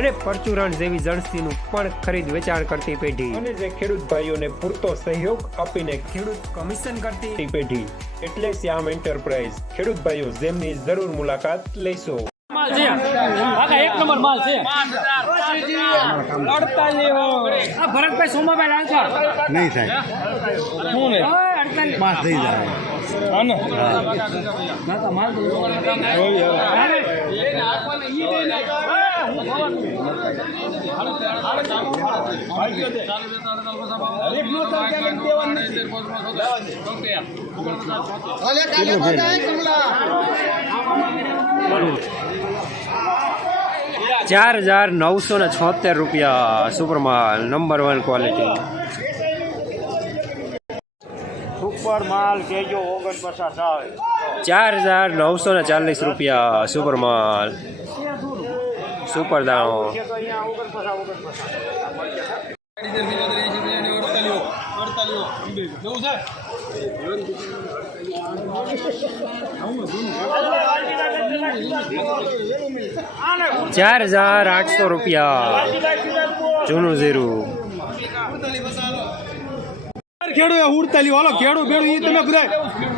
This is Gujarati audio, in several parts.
અને પરચુરણ જેવી જણસીનું પણ ખરીદ વેચાણ કરતી પેઢી અને જે ખેડૂત ભાઈઓને પૂરતો સહયોગ આપીને ખેડૂત કમિશન કરતી પેઢી એટલે શ્યામ એન્ટરપ્રાઇઝ ખેડૂત ભાઈઓ જેમની જરૂર મુલાકાત લેશો માલ છે चार हजार नौ सौ छोतेर रुपया सुपरमाल नंबर वन क्वालिटी सुपर के जो ओगन पचास चार हजार नौ सौ चालीस रुपया सुपरमाल સુપર દાણો ચાર હજાર આઠસો રૂપિયા જૂનું જીરું ખેડૂત ઉડતાલી વાલો ખેડૂત બેડું એ તમે બધા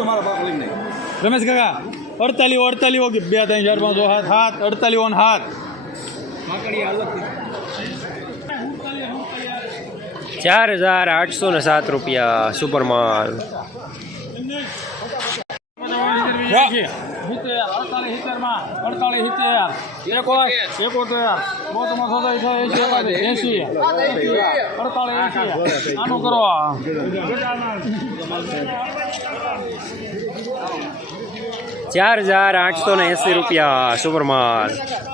અડતાલીસ મારા પાક લઈને રમેશ કાકા અડતાલીસ અડતાલીસ ઓગી બે ત્રણ ચાર પાંચ હાથ હાથ અડતાલીસ ઓન હાથ ચાર હજાર આઠસો ને સાત રૂપિયા સુપર માલ આનું કરો चार हजार आठ सौ नयासी रुपया सुपरमाल